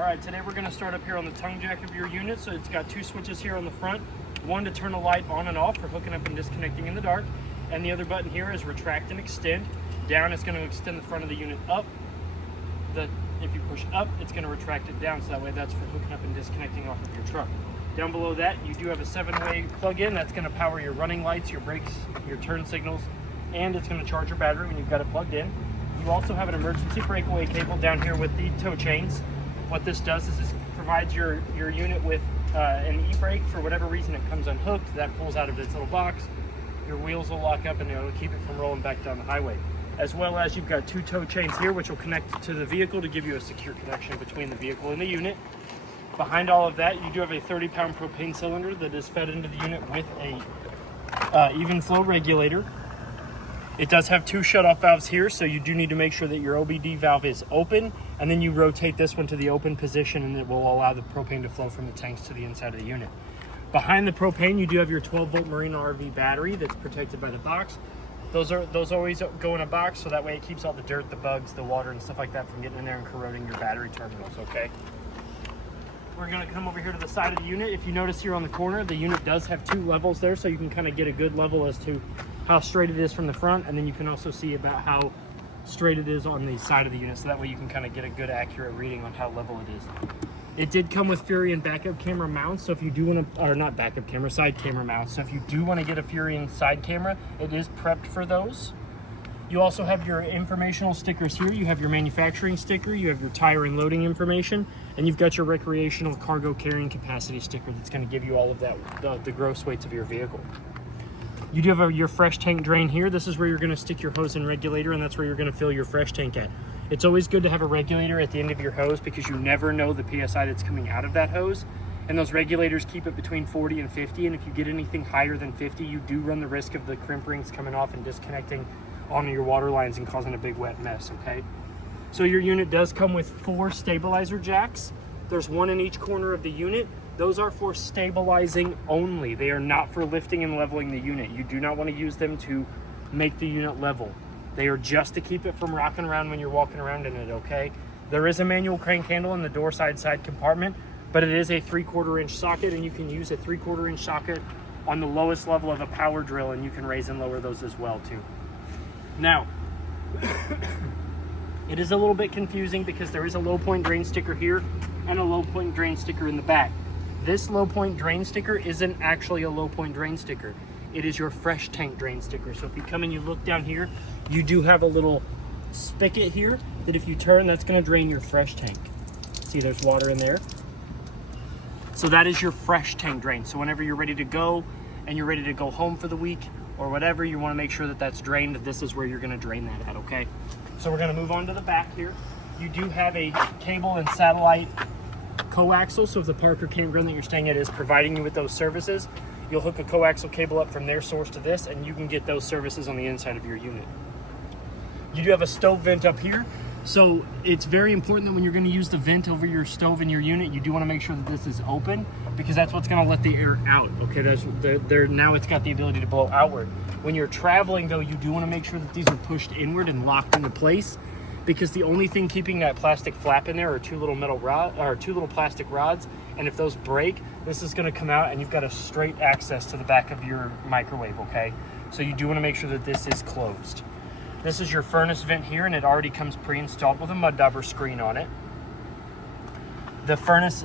All right, today we're gonna start up here on the tongue jack of your unit. So it's got two switches here on the front. One to turn a light on and off for hooking up and disconnecting in the dark. And the other button here is retract and extend. Down, it's gonna extend the front of the unit up. If you push up, it's gonna retract it down. So that way that's for hooking up and disconnecting off of your truck. Down below that, you do have a 7-way plug-in. That's gonna power your running lights, your brakes, your turn signals, and it's gonna charge your battery when you've got it plugged in. You also have an emergency breakaway cable down here with the tow chains. What this does is this provides your unit with an e-brake. For whatever reason it comes unhooked, that pulls out of its little box. Your wheels will lock up and it'll keep it from rolling back down the highway. As well as you've got two tow chains here which will connect to the vehicle to give you a secure connection between the vehicle and the unit. Behind all of that, you do have a 30-pound propane cylinder that is fed into the unit with a even flow regulator. It does have two shut-off valves here, so you do need to make sure that your OBD valve is open, and then you rotate this one to the open position and it will allow the propane to flow from the tanks to the inside of the unit. Behind the propane, you do have your 12-volt Marine RV battery that's protected by the box. Those always go in a box, so that way it keeps all the dirt, the bugs, the water, and stuff like that from getting in there and corroding your battery terminals, okay? We're gonna come over here to the side of the unit. If you notice here on the corner, the unit does have two levels there, so you can kind of get a good level as to how straight it is from the front, and then you can also see about how straight it is on the side of the unit, so that way you can kind of get a good accurate reading on how level it is. It did come with Furion backup camera mounts, so if you do want to, or not backup camera, side camera mounts, so if you do want to get a Furion side camera, it is prepped for those. You also have your informational stickers here. You have your manufacturing sticker, you have your tire and loading information, and you've got your recreational cargo carrying capacity sticker that's going to give you all of that, the gross weights of your vehicle. You do have your fresh tank drain here. This is where you're going to stick your hose and regulator, and that's where you're going to fill your fresh tank at. It's always good to have a regulator at the end of your hose because you never know the PSI that's coming out of that hose. And those regulators keep it between 40 and 50, and if you get anything higher than 50, you do run the risk of the crimp rings coming off and disconnecting onto your water lines and causing a big wet mess, okay? So your unit does come with 4 stabilizer jacks. There's one in each corner of the unit. Those are for stabilizing only. They are not for lifting and leveling the unit. You do not want to use them to make the unit level. They are just to keep it from rocking around when you're walking around in it, okay? There is a manual crank handle in the door side compartment, but it is a 3/4 inch socket, and you can use a 3/4 inch socket on the lowest level of a power drill, and you can raise and lower those as well too. Now, it is a little bit confusing because there is a low point drain sticker here and a low point drain sticker in the back. This low point drain sticker isn't actually a low point drain sticker. It is your fresh tank drain sticker. So if you come and you look down here, you do have a little spigot here that if you turn, that's gonna drain your fresh tank. See, there's water in there. So that is your fresh tank drain. So whenever you're ready to go and you're ready to go home for the week or whatever, you wanna make sure that that's drained. This is where you're gonna drain that at, okay? So we're gonna move on to the back here. You do have a cable and satellite coaxial, so if the park or campground that you're staying at is providing you with those services, you'll hook a coaxial cable up from their source to this, and you can get those services on the inside of your unit. You do have a stove vent up here, so it's very important that when you're going to use the vent over your stove in your unit, you do want to make sure that this is open, because that's what's going to let the air out, okay? Now it's got the ability to blow outward. When you're traveling, though, you do want to make sure that these are pushed inward and locked into place, because the only thing keeping that plastic flap in there are two little plastic rods, and if those break, this is going to come out and you've got a straight access to the back of your microwave, okay? So you do want to make sure that this is closed. This is your furnace vent here, and it already comes pre-installed with a mud dauber screen on it. The furnace,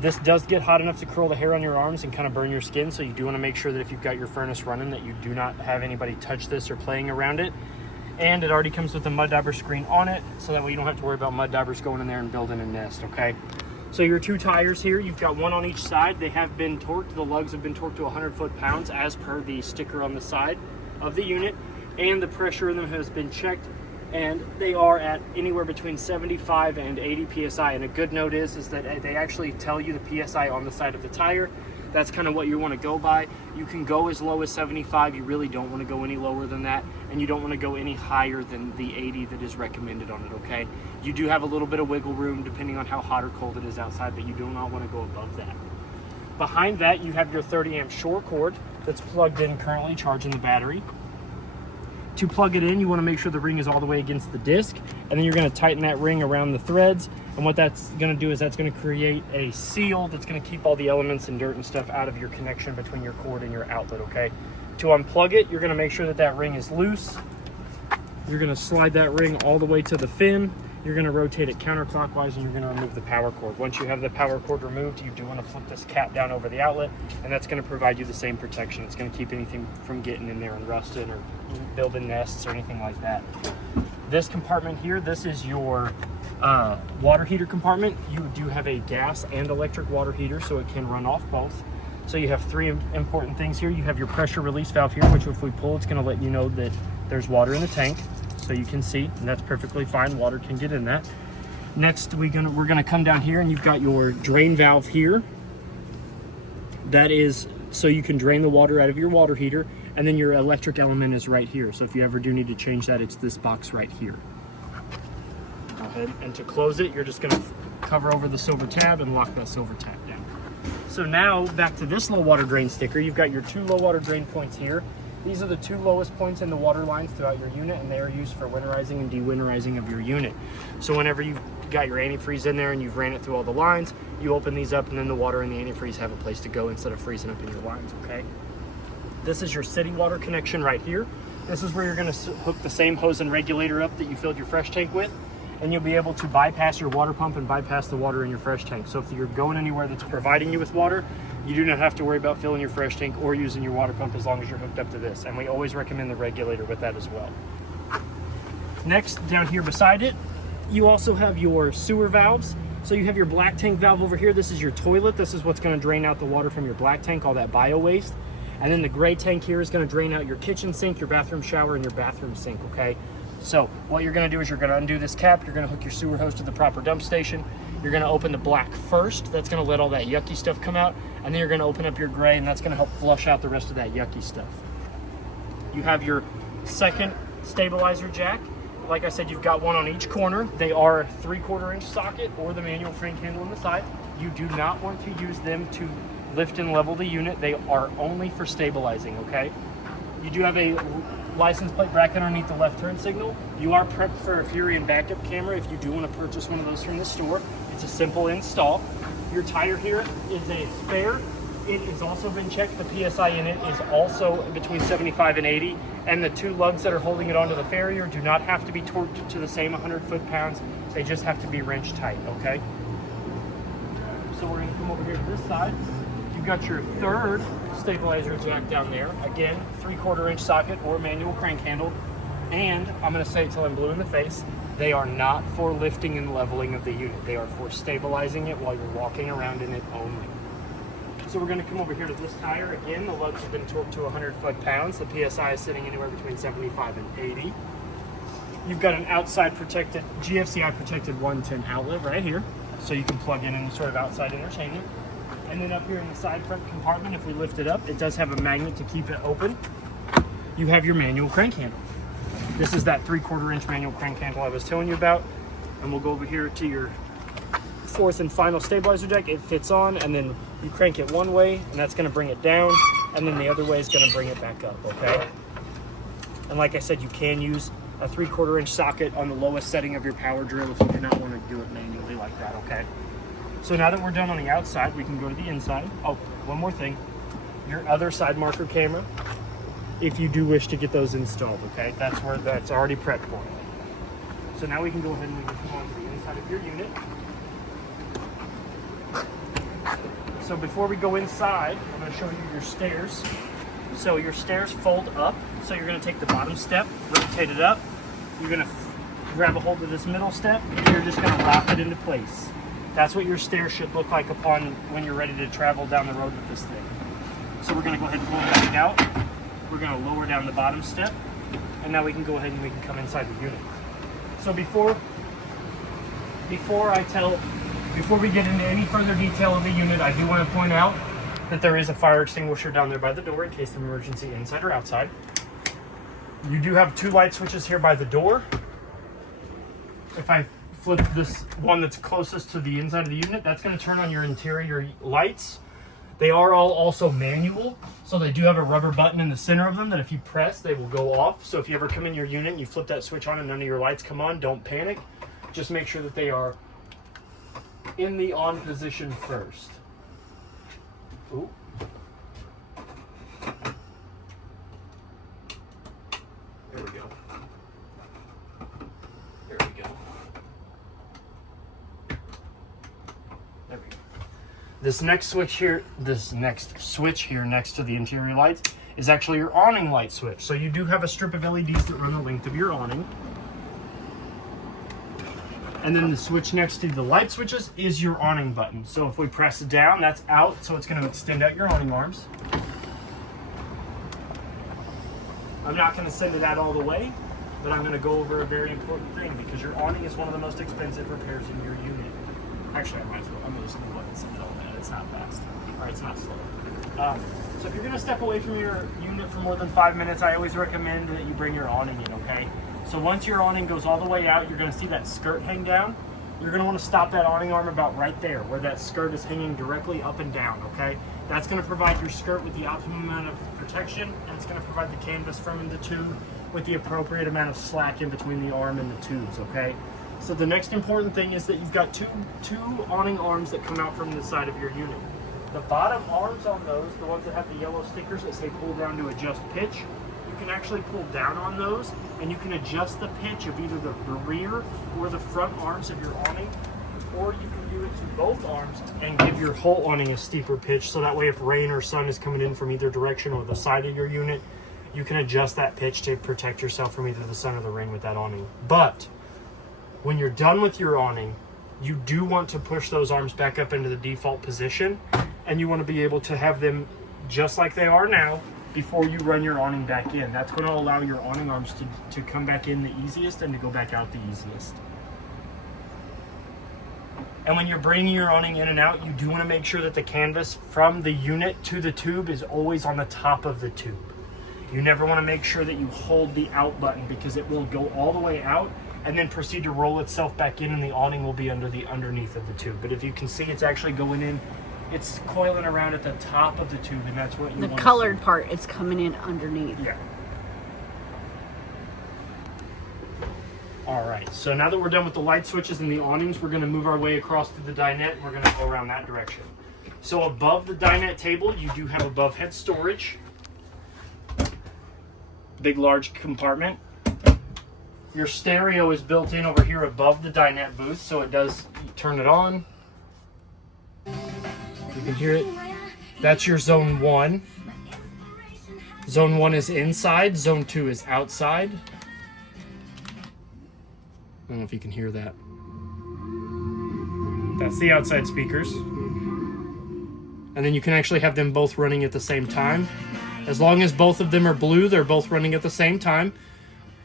this does get hot enough to curl the hair on your arms and kind of burn your skin, so you do want to make sure that if you've got your furnace running that you do not have anybody touch this or playing around it. And it already comes with a mud dauber screen on it, so that way you don't have to worry about mud daubers going in there and building a nest, okay? So your 2 tires here, you've got one on each side. They have been torqued. The lugs have been torqued to 100 foot-pounds as per the sticker on the side of the unit, and the pressure in them has been checked, and they are at anywhere between 75 and 80 PSI. And a good note is that they actually tell you the PSI on the side of the tire. That's kind of what you want to go by. You can go as low as 75. You really don't want to go any lower than that, and you don't want to go any higher than the 80 that is recommended on it, okay? You do have a little bit of wiggle room depending on how hot or cold it is outside, but you do not want to go above that. Behind that, you have your 30 amp shore cord that's plugged in currently, charging the battery. To plug it in, you want to make sure the ring is all the way against the disc, and then you're going to tighten that ring around the threads. And what that's going to do is that's going to create a seal that's going to keep all the elements and dirt and stuff out of your connection between your cord and your outlet, okay? To unplug it, you're going to make sure that that ring is loose. You're going to slide that ring all the way to the fin. You're going to rotate it counterclockwise, and you're going to remove the power cord. Once you have the power cord removed, you do want to flip this cap down over the outlet, and that's going to provide you the same protection. It's going to keep anything from getting in there and rusting or building nests or anything like that. This compartment here, this is your water heater compartment. You do have a gas and electric water heater, so it can run off both. So you have three important things here. You have your pressure release valve here, which if we pull, it's going to let you know that there's water in the tank, so you can see, and that's perfectly fine. Water can get in that. Next, we're gonna come down here, and you've got your drain valve here. That is so you can drain the water out of your water heater, and then your electric element is right here. So if you ever do need to change that, it's this box right here. Go ahead, and to close it, you're just gonna cover over the silver tab and lock that silver tab down. So now, back to this low water drain sticker, you've got your 2 low water drain points here. These are the 2 lowest points in the water lines throughout your unit, and they are used for winterizing and dewinterizing of your unit. So whenever you've got your antifreeze in there and you've ran it through all the lines, you open these up, and then the water and the antifreeze have a place to go instead of freezing up in your lines, okay? This is your city water connection right here. This is where you're gonna hook the same hose and regulator up that you filled your fresh tank with, and you'll be able to bypass your water pump and bypass the water in your fresh tank. So if you're going anywhere that's providing you with water, you do not have to worry about filling your fresh tank or using your water pump as long as you're hooked up to this. And we always recommend the regulator with that as well. Next, down here beside it, you also have your sewer valves. So you have your black tank valve over here. This is your toilet. This is what's going to drain out the water from your black tank, all that bio waste. And then the gray tank here is going to drain out your kitchen sink, your bathroom shower, and your bathroom sink, okay? So what you're going to do is you're going to undo this cap. You're going to hook your sewer hose to the proper dump station. You're going to open the black first. That's going to let all that yucky stuff come out. And then you're going to open up your gray, and that's going to help flush out the rest of that yucky stuff. You have your second stabilizer jack. Like I said, you've got one on each corner. They are a 3/4 inch socket or the manual crank handle on the side. You do not want to use them to lift and level the unit. They are only for stabilizing, okay? You do have a license plate bracket underneath the left turn signal. You are prepped for a Furion backup camera if you do want to purchase one of those from the store. It's a simple install. Your tire here is a spare. It has also been checked. The PSI in it is also between 75 and 80, and the 2 lugs that are holding it onto the farrier do not have to be torqued to the same 100 foot-pounds. They just have to be wrench tight, okay? So we're going to come over here to this side. You've got your third stabilizer jack down there. Again, 3/4 inch socket or manual crank handle. And I'm going to say it till I'm blue in the face, they are not for lifting and leveling of the unit. They are for stabilizing it while you're walking around in it only. So we're going to come over here to this tire. Again, the lugs have been torqued to 100 foot-pounds. The PSI is sitting anywhere between 75 and 80. You've got an outside protected, GFCI protected 110 outlet right here. So you can plug in any sort of outside entertainment. And then up here in the side front compartment, if we lift it up, it does have a magnet to keep it open. You have your manual crank handle. This is that 3/4 inch manual crank handle I was telling you about. And we'll go over here to your 4th and final stabilizer jack. It fits on, and then you crank it one way, and that's going to bring it down, and then the other way is going to bring it back up, okay? And like I said, you can use a 3/4 inch socket on the lowest setting of your power drill if you do not want to do it manually like that, okay? So now that we're done on the outside, we can go to the inside. Oh, one more thing. Your other side marker camera, if you do wish to get those installed, okay? That's where that's already prepped for you. So now we can go ahead and we can come on to the inside of your unit. So before we go inside, I'm going to show you your stairs. So your stairs fold up. So you're going to take the bottom step, rotate it up. You're going to grab a hold of this middle step, and you're just going to lock it into place. That's what your stairs should look like upon when you're ready to travel down the road with this thing. So we're going to go ahead and pull it back out. We're going to lower down the bottom step, and now we can go ahead and we can come inside the unit. So before we get into any further detail of the unit, I do want to point out that there is a fire extinguisher down there by the door in case of emergency inside or outside. You do have 2 light switches here by the door. If I flip this one that's closest to the inside of the unit, that's going to turn on your interior lights. They are all also manual, so they do have a rubber button in the center of them that if you press, they will go off. So if you ever come in your unit and you flip that switch on and none of your lights come on, don't panic. Just make sure that they are in the on position first. Ooh. There we go. There we go. There we go. This next switch here next to the interior lights is actually your awning light switch. So you do have a strip of LEDs that run the length of your awning. And then the switch next to the light switches is your awning button. So if we press it down, that's out, so it's going to extend out your awning arms. I'm not going to send it out all the way, but I'm going to go over a very important thing, because your awning is one of the most expensive repairs in your unit. Actually, I might as well. I'm just going to go ahead and send it all that. It's not fast. Or it's not slow. So if you're going to step away from your unit for more than 5 minutes, I always recommend that you bring your awning in, okay? So once your awning goes all the way out, you're going to see that skirt hang down. You're going to want to stop that awning arm about right there, where that skirt is hanging directly up and down, okay? That's going to provide your skirt with the optimum amount of protection, and it's going to provide the canvas from the tube with the appropriate amount of slack in between the arm and the tubes, okay? So the next important thing is that you've got two awning arms that come out from the side of your unit. The bottom arms on those, the ones that have the yellow stickers that say pull down to adjust pitch, you can actually pull down on those, and you can adjust the pitch of either the rear or the front arms of your awning, or you can do it to both arms and give your whole awning a steeper pitch, so that way if rain or sun is coming in from either direction or the side of your unit, you can adjust that pitch to protect yourself from either the sun or the rain with that awning. But when you're done with your awning, you do want to push those arms back up into the default position, and you want to be able to have them just like they are now before you run your awning back in. That's going to allow your awning arms to come back in the easiest and to go back out the easiest. And when you're bringing your awning in and out, you do want to make sure that the canvas from the unit to the tube is always on the top of the tube. You never want to make sure that you hold the out button, because it will go all the way out and then proceed to roll itself back in, and the awning will be underneath of the tube. But if you can see, it's actually going in, it's coiling around at the top of the tube, and that's what you want. The colored part, it's coming in underneath. Yeah. All right, so now that we're done with the light switches and the awnings, we're going to move our way across to the dinette, and we're going to go around that direction. So above the dinette table, you do have above head storage. Big, large compartment. Your stereo is built in over here above the dinette booth, so it does, you turn it on. You can hear it. That's your zone 1. Zone 1 is inside, zone 2 is outside. I don't know if you can hear that. That's the outside speakers. And then you can actually have them both running at the same time. As long as both of them are blue, they're both running at the same time.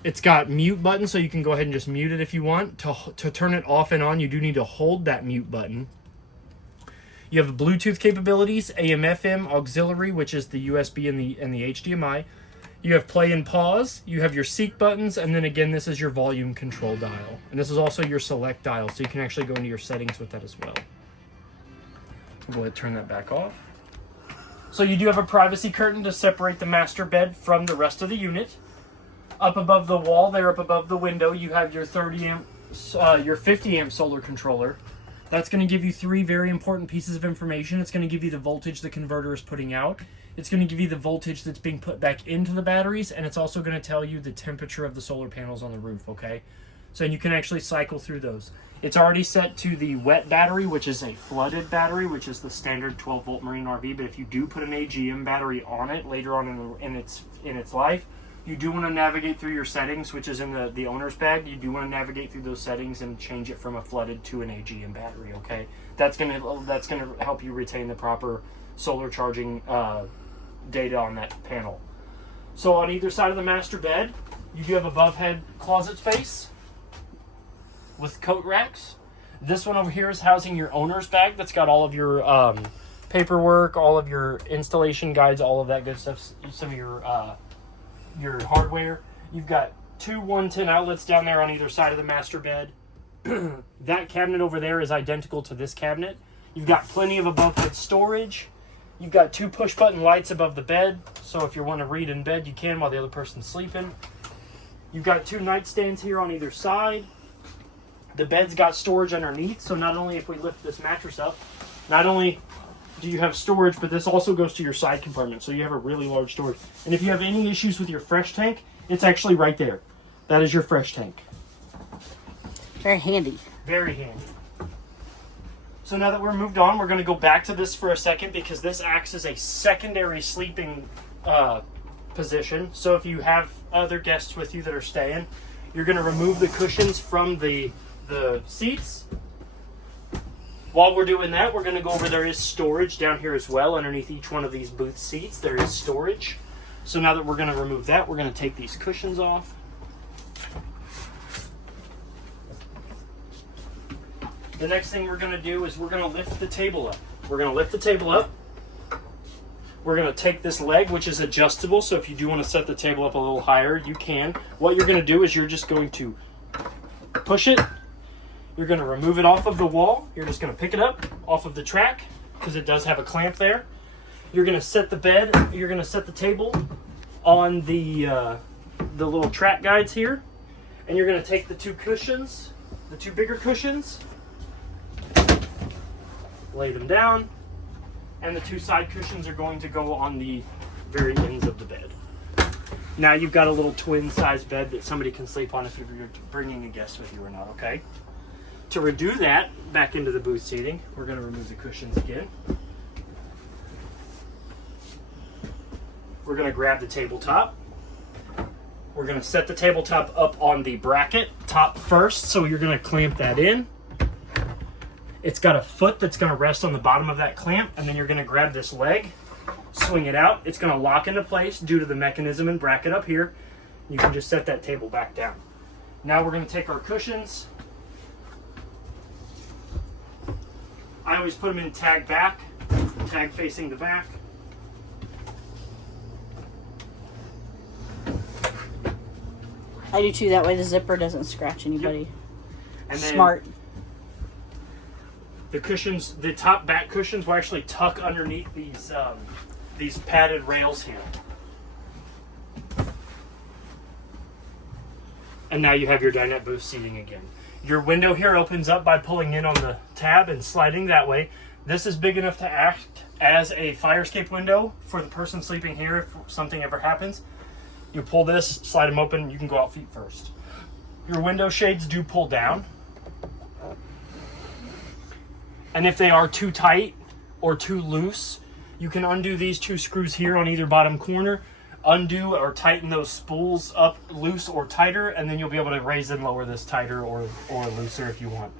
It's got mute button, so you can go ahead and just mute it if you want. To turn it off and on, you do need to hold that mute button. You have Bluetooth capabilities, AM, FM, auxiliary, which is the USB and the HDMI. You have play and pause. You have your seek buttons, and then again, this is your volume control dial. And this is also your select dial, so you can actually go into your settings with that as well. We'll go ahead and turn that back off. So you do have a privacy curtain to separate the master bed from the rest of the unit. Up above the wall there, up above the window, you have your 30 amp, your 50 amp solar controller. That's going to give you 3 very important pieces of information. It's going to give you the voltage the converter is putting out. It's going to give you the voltage that's being put back into the batteries, and it's also going to tell you the temperature of the solar panels on the roof, okay? So you can actually cycle through those. It's already set to the wet battery, which is a flooded battery, which is the standard 12-volt Marine RV, but if you do put an AGM battery on it later on in its life, you do want to navigate through your settings, which is in the owner's bag. You do want to navigate through those settings and change it from a flooded to an AGM battery, okay? That's gonna help you retain the proper solar charging data on that panel. So on either side of the master bed, you do have above head closet space with coat racks. This one over here is housing your owner's bag that's got all of your paperwork, all of your installation guides, all of that good stuff, some of your hardware. You've got 2 110 outlets down there on either side of the master bed. That cabinet over there is identical to this cabinet. You've got plenty of above head storage. You've got 2 push button lights above the bed, so if you want to read in bed, you can while the other person's sleeping. You've got 2 nightstands here on either side. The bed's got storage underneath, so not only if we lift this mattress up, not only do you have storage, but this also goes to your side compartment, so you have a really large storage. And if you have any issues with your fresh tank, it's actually right there. That is your fresh tank. Very handy. Very handy. So now that we're moved on, we're going to go back to this for a second because this acts as a secondary sleeping position. So if you have other guests with you that are staying, you're going to remove the cushions from the seats. While we're doing that, we're going to go over, there is storage down here as well. Underneath each one of these booth seats, there is storage. So now that we're going to remove that, we're going to take these cushions off. The next thing we're going to do is we're going to lift the table up. We're going to lift the table up. We're going to take this leg, which is adjustable, so if you do want to set the table up a little higher, you can. What you're going to do is you're just going to push it. You're going to remove it off of the wall. You're just going to pick it up off of the track because it does have a clamp there. You're going to set the bed. You're going to set the table on the little track guides here. And you're going to take the 2 cushions, the 2 bigger cushions, lay them down, and the 2 side cushions are going to go on the very ends of the bed. Now you've got a little twin size bed that somebody can sleep on if you're bringing a guest with you or not, okay? To redo that back into the booth seating, we're going to remove the cushions again. We're going to grab the tabletop. We're going to set the tabletop up on the bracket top first, so you're going to clamp that in. It's got a foot that's going to rest on the bottom of that clamp, and then you're going to grab this leg, swing it out. It's going to lock into place due to the mechanism and bracket up here. You can just set that table back down. Now we're going to take our cushions. I always put them in tag back, tag facing the back. I do too. That way the zipper doesn't scratch anybody. Yep. And then Smart. the cushions, the top back cushions will actually tuck underneath these padded rails here. And now you have your dinette booth seating again. Your window here opens up by pulling in on the tab and sliding that way. This is big enough to act as a fire escape window for the person sleeping here if something ever happens. You pull this, slide them open, you can go out feet first. Your window shades do pull down. And if they are too tight or too loose, you can undo these 2 screws here on either bottom corner, undo or tighten those spools up loose or tighter, and then you'll be able to raise and lower this tighter or looser if you want.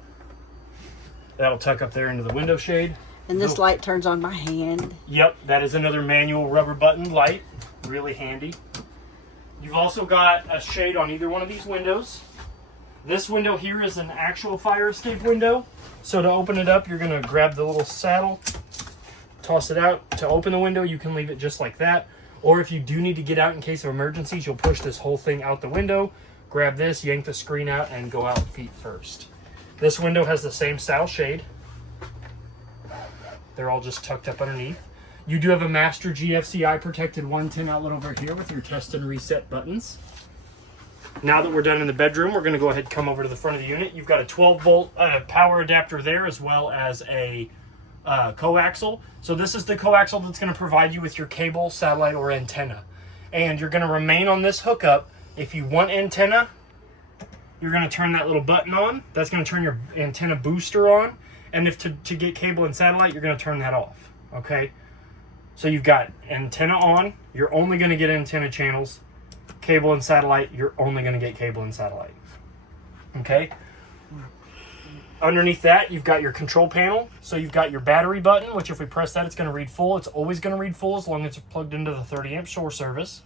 That'll tuck up there into the window shade. And this light turns on by hand. Yep, that is another manual rubber button light. Really handy. You've also got a shade on either one of these windows. This window here is an actual fire escape window. So to open it up, you're going to grab the little saddle, toss it out. To open the window, you can leave it just like that. Or if you do need to get out in case of emergencies, you'll push this whole thing out the window, grab this, yank the screen out, and go out feet first. This window has the same style shade. They're all just tucked up underneath. You do have a master GFCI protected 110 outlet over here with your test and reset buttons. Now that we're done in the bedroom, we're going to go ahead and come over to the front of the unit. You've got a 12-volt power adapter there, as well as a coaxial. So this is the coaxial that's going to provide you with your cable, satellite, or antenna. And you're going to remain on this hookup. If you want antenna, you're going to turn that little button on. That's going to turn your antenna booster on. And if to get cable and satellite, you're going to turn that off. Okay? So you've got antenna on. You're only going to get antenna channels. Cable and satellite, you're only going to get cable and satellite. Okay? Underneath that, you've got your control panel. So you've got your battery button, which if we press that, it's going to read full. It's always going to read full as long as it's plugged into the 30-amp shore service.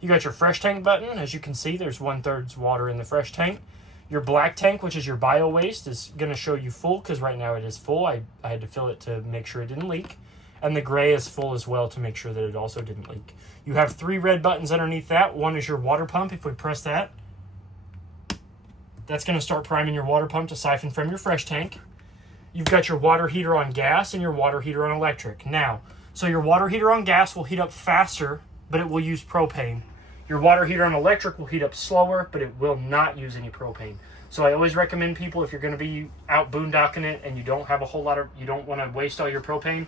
You got your fresh tank button. As you can see, there's 1/3 water in the fresh tank. Your black tank, which is your bio waste, is going to show you full because right now it is full. I had to fill it to make sure it didn't leak. And the gray is full as well to make sure that it also didn't leak. You have 3 red buttons underneath that. One is your water pump. If we press that, that's going to start priming your water pump to siphon from your fresh tank. You've got your water heater on gas and your water heater on electric. Now, So your water heater on gas will heat up faster, but it will use propane. Your water heater on electric will heat up slower, but it will not use any propane. So I always recommend people, if you're going to be out boondocking it and you don't have a whole lot of, you don't want to waste all your propane,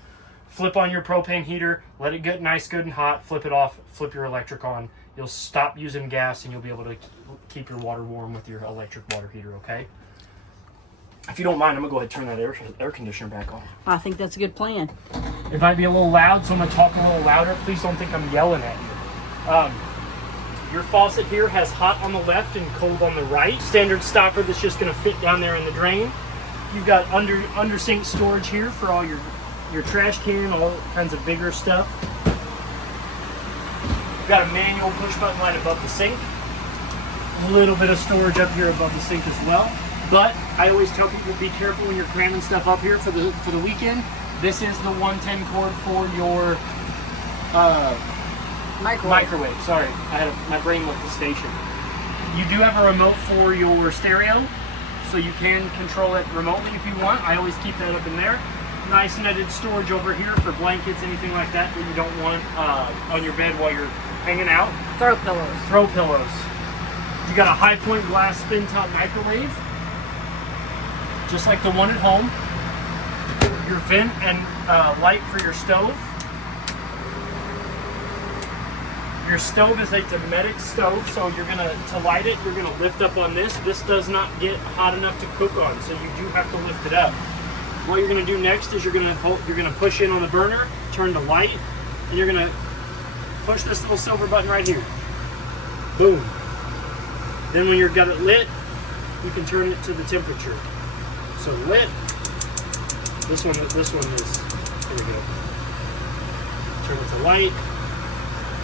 flip on your propane heater, let it get nice, good and hot, flip it off, flip your electric on. You'll stop using gas and you'll be able to keep your water warm with your electric water heater, okay? If you don't mind, I'm going to go ahead and turn that air conditioner back on. I think that's a good plan. It might be a little loud, so I'm going to talk a little louder. Please don't think I'm yelling at you. Your faucet here has hot on the left and cold on the right. Standard stopper that's just going to fit down there in the drain. You've got under sink storage here for all your trash can, all kinds of bigger stuff. You've got a manual push button light above the sink. A little bit of storage up here above the sink as well. But I always tell people, be careful when you're cramming stuff up here for the weekend. This is the 110 cord for your microwave. Sorry, my brain left the station. You do have a remote for your stereo, so you can control it remotely if you want. I always keep that up in there. Nice netted storage over here for blankets, anything like that you don't want on your bed while you're hanging out. Throw pillows. Throw pillows. You got a high point glass spin top microwave, just like the one at home. Your vent and light for your stove. Your stove is a Dometic stove, so to light it, you're gonna lift up on this. This does not get hot enough to cook on, so you do have to lift it up. What you're gonna do next is you're gonna push in on the burner, turn the light, and you're gonna push this little silver button right here. Boom. Then when you've got it lit, you can turn it to the temperature. So lit. This one is. Here we go. Turn it to light.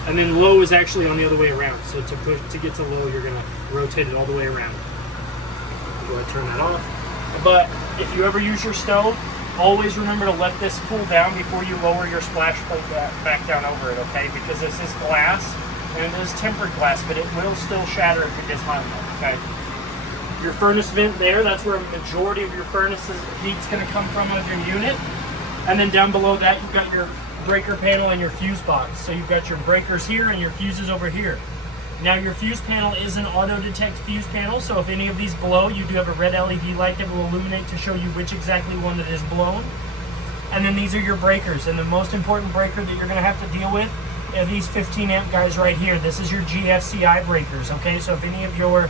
And then low is actually on the other way around. So to get to low, you're gonna rotate it all the way around. Go ahead and turn that off. But if you ever use your stove, always remember to let this cool down before you lower your splash plate back down over it, okay? Because this is glass, and it is tempered glass, but it will still shatter if it gets hot enough, okay? Your furnace vent there, that's where a majority of your furnace's heat's gonna come from of your unit. And then down below that, you've got your breaker panel and your fuse box. So you've got your breakers here and your fuses over here. Now your fuse panel is an auto detect fuse panel, so if any of these blow, you do have a red LED light that will illuminate to show you which exactly one that is blown. And then these are your breakers, and the most important breaker that you're gonna have to deal with are these 15 amp guys right here. This is your GFCI breakers, okay? So if any of your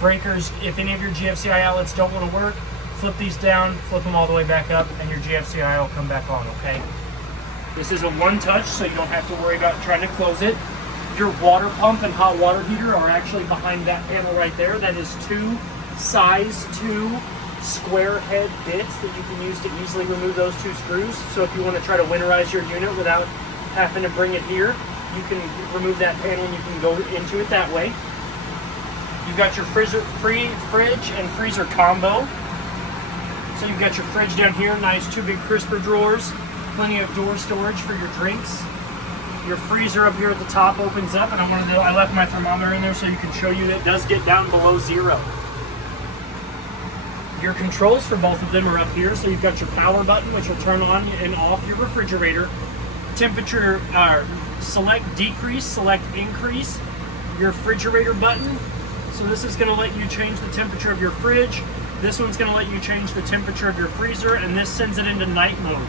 breakers, if any of your GFCI outlets don't wanna work, flip these down, flip them all the way back up, and your GFCI will come back on, okay? This is a one touch, so you don't have to worry about trying to close it. Your water pump and hot water heater are actually behind that panel right there. That is two size 2 square head bits that you can use to easily remove those 2 screws. So if you want to try to winterize your unit without having to bring it here, you can remove that panel and you can go into it that way. You've got your fridge and freezer combo. So you've got your fridge down here, nice 2 big crisper drawers. Plenty of door storage for your drinks. Your freezer up here at the top opens up, and I left my thermometer in there so you can show you that it does get down below 0. Your controls for both of them are up here, so you've got your power button, which will turn on and off your refrigerator. Temperature, select decrease, select increase. Your refrigerator button, so this is going to let you change the temperature of your fridge. This one's going to let you change the temperature of your freezer, and this sends it into night mode,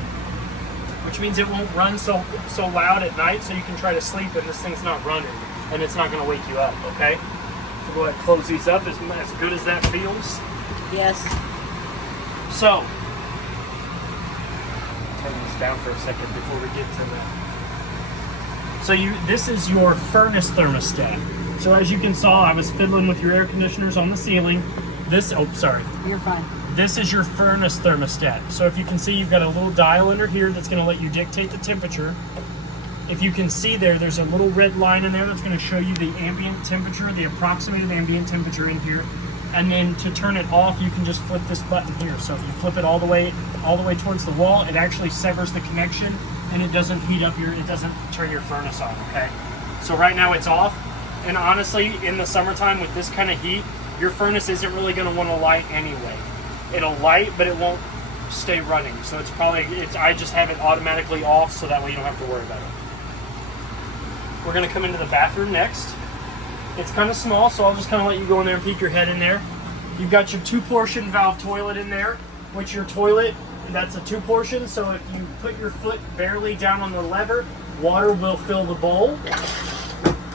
which means it won't run so loud at night, so you can try to sleep and this thing's not running and it's not going to wake you up, okay? So go ahead and close these up as good as that feels. Yes. So, turn this down for a second before we get to that. So this is your furnace thermostat. So as you can see, I was fiddling with your air conditioners on the ceiling. You're fine. This is your furnace thermostat. So if you can see, you've got a little dial under here that's going to let you dictate the temperature. If you can see there's a little red line in there that's going to show you the ambient temperature, the approximate ambient temperature in here. And then to turn it off, you can just flip this button here. So if you flip it all the way towards the wall, it actually severs the connection and it doesn't turn your furnace on, okay? So right now it's off. And honestly, in the summertime with this kind of heat, your furnace isn't really going to want to light anyway. It'll light, but it won't stay running. So it's probably, I just have it automatically off so that way you don't have to worry about it. We're gonna come into the bathroom next. It's kind of small, so I'll just kind of let you go in there and peek your head in there. You've got your 2-portion valve toilet in there, which your toilet, that's a 2-portion, so if you put your foot barely down on the lever, water will fill the bowl.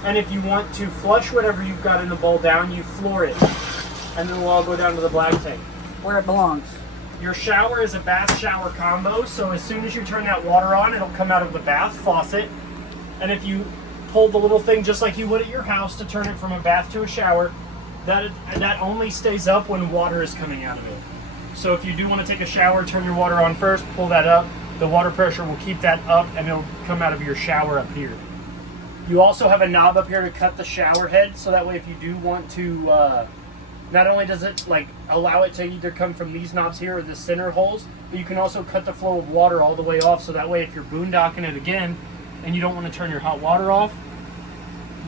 And if you want to flush whatever you've got in the bowl down, you floor it. And then it'll all go down to the black tank. Where it belongs. Your shower is a bath shower combo, so as soon as you turn that water on, it'll come out of the bath faucet. And if you pull the little thing just like you would at your house to turn it from a bath to a shower, that only stays up when water is coming out of it. So if you do want to take a shower, turn your water on first, pull that up. The water pressure will keep that up and it'll come out of your shower up here. You also have a knob up here to cut the shower head, so that way if you do want to, not only does it like allow it to either come from these knobs here or the center holes, but you can also cut the flow of water all the way off, so that way if you're boondocking it again and you don't want to turn your hot water off,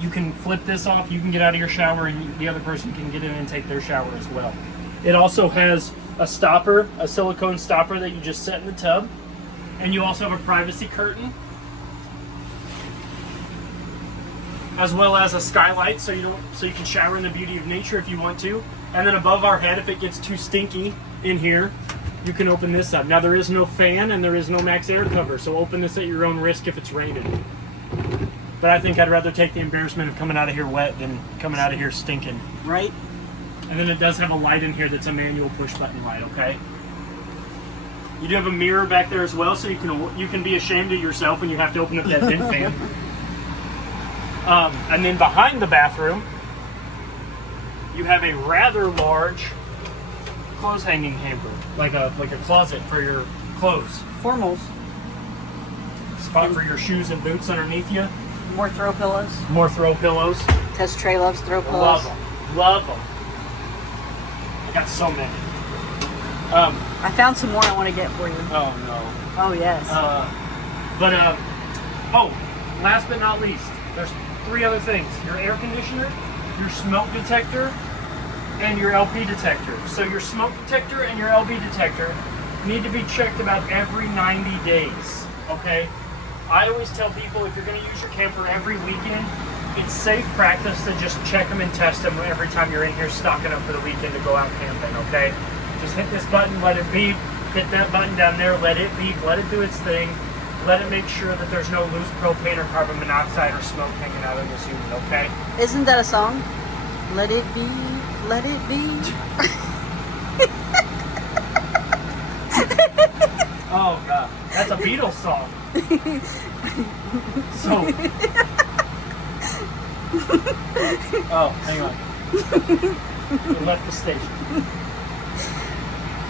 you can flip this off, you can get out of your shower and the other person can get in and take their shower as well. It also has a stopper, a silicone stopper that you just set in the tub, and you also have a privacy curtain, as well as a skylight so you can shower in the beauty of nature if you want to. And then above our head, if it gets too stinky in here, you can open this up. Now there is no fan and there is no max air cover, so open this at your own risk if it's raining. But I think I'd rather take the embarrassment of coming out of here wet than coming out of here stinking. Right. And then it does have a light in here that's a manual push button light, okay? You do have a mirror back there as well, so you can be ashamed of yourself when you have to open up that vent fan. And then behind the bathroom, you have a rather large clothes hanging hamper, like a closet for your clothes. Formals. Spot for your shoes and boots underneath you. More throw pillows. More throw pillows. Because Trey loves throw pillows. Love them. Love them. I got so many. I found some more I want to get for you. Oh no. Oh yes. Last but not least, there's 3 other things. Your air conditioner, your smoke detector, and your LP detector. So your smoke detector and your LP detector need to be checked about every 90 days, okay? I always tell people if you're going to use your camper every weekend, it's safe practice to just check them and test them every time you're in here stocking up for the weekend to go out camping, okay? Just hit this button, let it beep, hit that button down there, let it beep, let it do its thing. Let it make sure that there's no loose propane or carbon monoxide or smoke hanging out of this unit, okay? Isn't that a song? Let it be, let it be. Oh, God. That's a Beatles song. Oh, hang on. We left the station.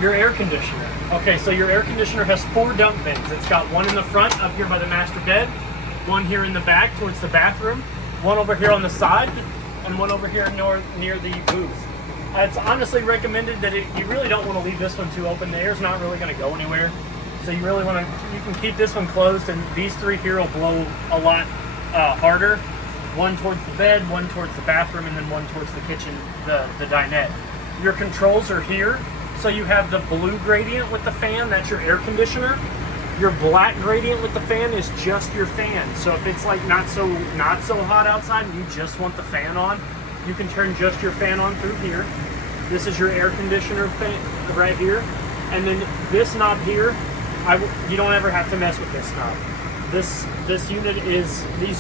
Your air conditioner. Okay, so your air conditioner has 4 dump vents. It's got one in the front up here by the master bed, one here in the back towards the bathroom, one over here on the side, and one over here near the booth. It's honestly recommended that you really don't want to leave this one too open. The air's not really going to go anywhere. So you really want to, you can keep this one closed, and these 3 here will blow a lot harder. One towards the bed, one towards the bathroom, and then one towards the kitchen, the dinette. Your controls are here. So you have the blue gradient with the fan, that's your air conditioner. Your black gradient with the fan is just your fan. So if it's like not so hot outside and you just want the fan on, you can turn just your fan on through here. This is your air conditioner fan right here. And then this knob here, you don't ever have to mess with this knob. These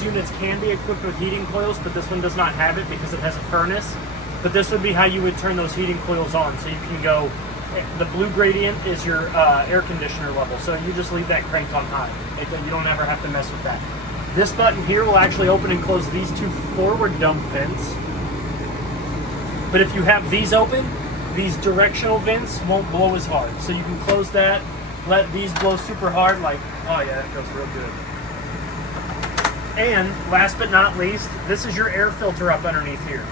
units can be equipped with heating coils, but this one does not have it because it has a furnace. But this would be how you would turn those heating coils on. So you can go, the blue gradient is your air conditioner level. So you just leave that cranked on high. You don't ever have to mess with that. This button here will actually open and close these 2 forward dump vents. But if you have these open, these directional vents won't blow as hard. So you can close that, let these blow super hard, like, oh yeah, that feels real good. And last but not least, this is your air filter up underneath here.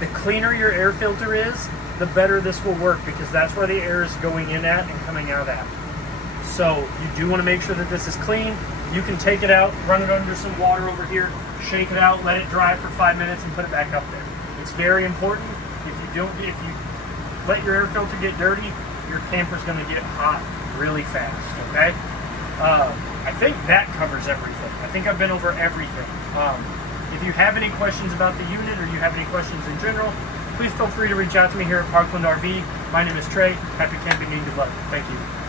The cleaner your air filter is, the better this will work, because that's where the air is going in at and coming out at. So you do want to make sure that this is clean. You can take it out, run it under some water over here, shake it out, let it dry for 5 minutes, and put it back up there. It's very important. If you let your air filter get dirty, your camper's going to get hot really fast, okay? I think that covers everything. I think I've been over everything. If you have any questions about the unit or you have any questions in general, please feel free to reach out to me here at Parkland RV. My name is Trey. Happy camping and good luck. Thank you.